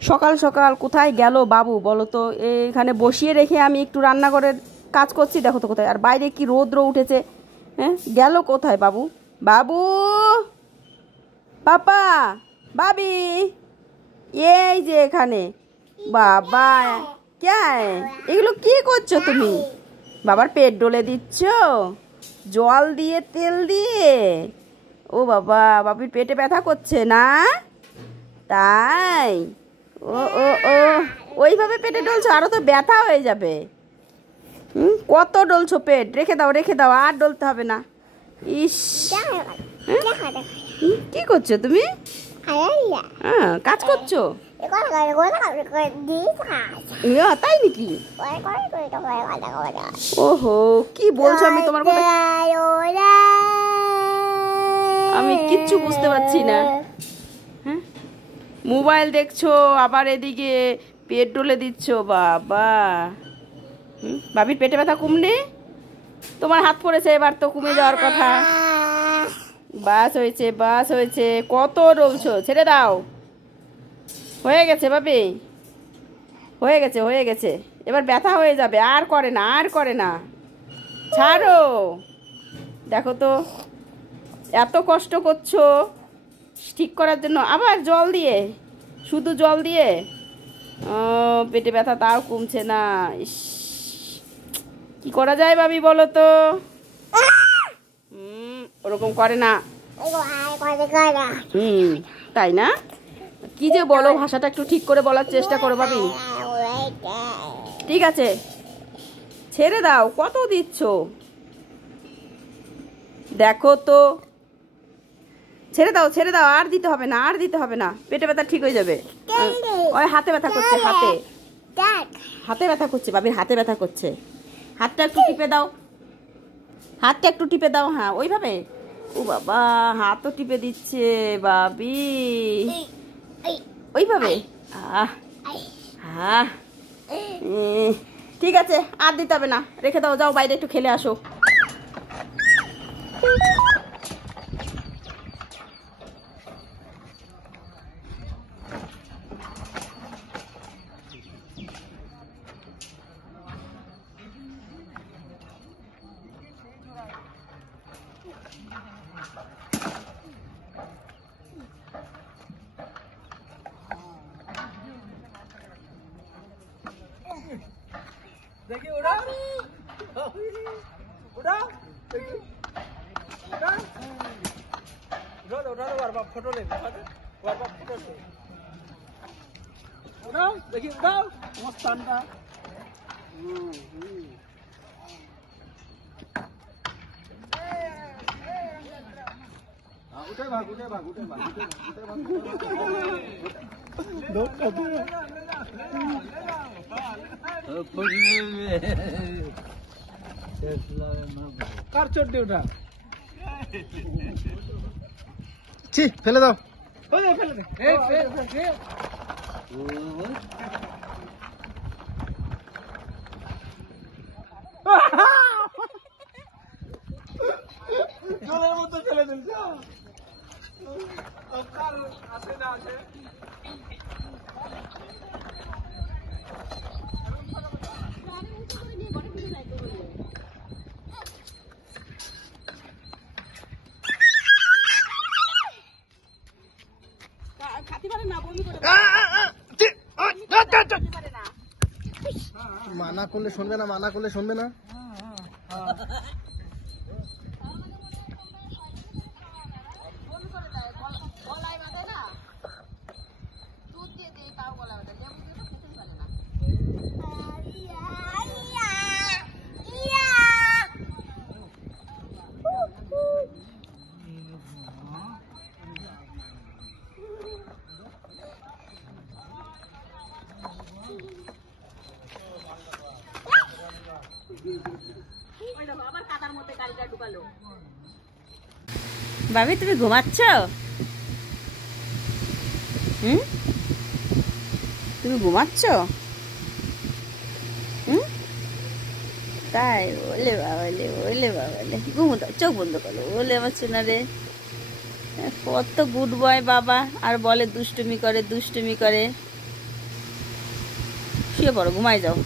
সকাল সকাল কোথায় গেল বাবু বলো তো? এখানে বসিয়ে রেখে আমি একটু রান্নাঘরের কাজ করছি, দেখো তো কোথায়। আর বাইরে কি রৌদ্র উঠেছে। হ্যাঁ, গেল কোথায় বাবু? বাবু, পাপা, বাবি, এই যে এখানে। বাবা, কে? এগুলো কি করছো তুমি? বাবার পেট ডলে দিচ্ছ জল দিয়ে, তেল দিয়ে? ও বাবা, বাবির পেটে ব্যথা করছে না? তাই? ও ও ও, ওইভাবে পেটে ডলছো, আরো তো ব্যথা হয়ে যাবে। কত ডলছো পেট? রেখে দাও, রেখে দাও, আর ডলতে হবে না। ইস, কি করছো তুমি? হ্যাঁ, কাজ করছো? তাই নাকি? ওহো, কি বলছো? আমি তোমার কথা আমি কিচ্ছু বুঝতে পারছি না। হ্যাঁ, মোবাইল দেখছো, আবার এদিকে পেট ডলে দিচ্ছ। বাবা, বাবির পেটে ব্যথা কমনে? তোমার হাত পড়েছে, এবার তো কমে যাওয়ার কথা। বাস হয়েছে, বাস হয়েছে, কত ডলছো? ছেড়ে দাও, হয়ে গেছে বাবি, হয়ে গেছে, হয়ে গেছে। এবার ব্যথা হয়ে যাবে, আর করে না, আর করে না। ছাড়ো। দেখো তো, এত কষ্ট করছো ঠিক করার জন্য, আবার জল দিয়ে, শুধু জল দিয়ে পেটে ব্যথা তাও কমছে না। ইস, কি করা যায় ভাবি বলো তো? ওরকম করে না। তাই না? কি যে বলো, ভাষাটা একটু ঠিক করে বলার চেষ্টা করো ভাবি। ঠিক আছে, ছেড়ে দাও, কত দিচ্ছ দেখো তো। ছেড়ে দাও, ছেড়ে দাও, আর দিতে হবে না, আর দিতে হবে না। পেটে ব্যথা ঠিক হয়ে যাবে। ওই হাতে ব্যথা করছে, হাতে, হাতে ব্যথা করছে, বাবির হাতে ব্যথা করছে। হাতটা একটু টিপে দাও, হাতটা একটু টিপে দাও। হ্যাঁ, ওইভাবে। ও বাবা, হাতও টিপে দিচ্ছে বাবি, ওইভাবে। আহ, হ্যাঁ, ঠিক আছে, আর দিতে হবে না, রেখে দাও। যাও, বাইরে একটু খেলে আসো। देखिए उड़ा उड़ा उड़ा उड़ा बार बार फोटो ले, बार बार फोटो ले उड़ाओ। देखिए उड़ाओ, मस्त शानदा। उठे भाग, उठे भाग, उठे भाग, उठे भाग, दो कदम কার চোট ওটা? ছি, ফেলে দাও, ফেলে দে। জলের মধ্যে ফেলে দিল। কার আসে না আসে? মানা করলে শুনবে না, মানা করলে শুনবে না। ভাবি, তুমি ঘুমাচ্ছ? তুমি ঘুমাচ্ছ? তাই? ওলে বাবালে, ওলে বাবালে, ঘুমো দাও, চোখ বন্ধ করো। ওলে আমার সোনা রে, কত গুড বয় বাবা। আর বলে দুষ্টুমি করে, দুষ্টুমি করে। শুয়ে পড়ো, ঘুমাই যাও।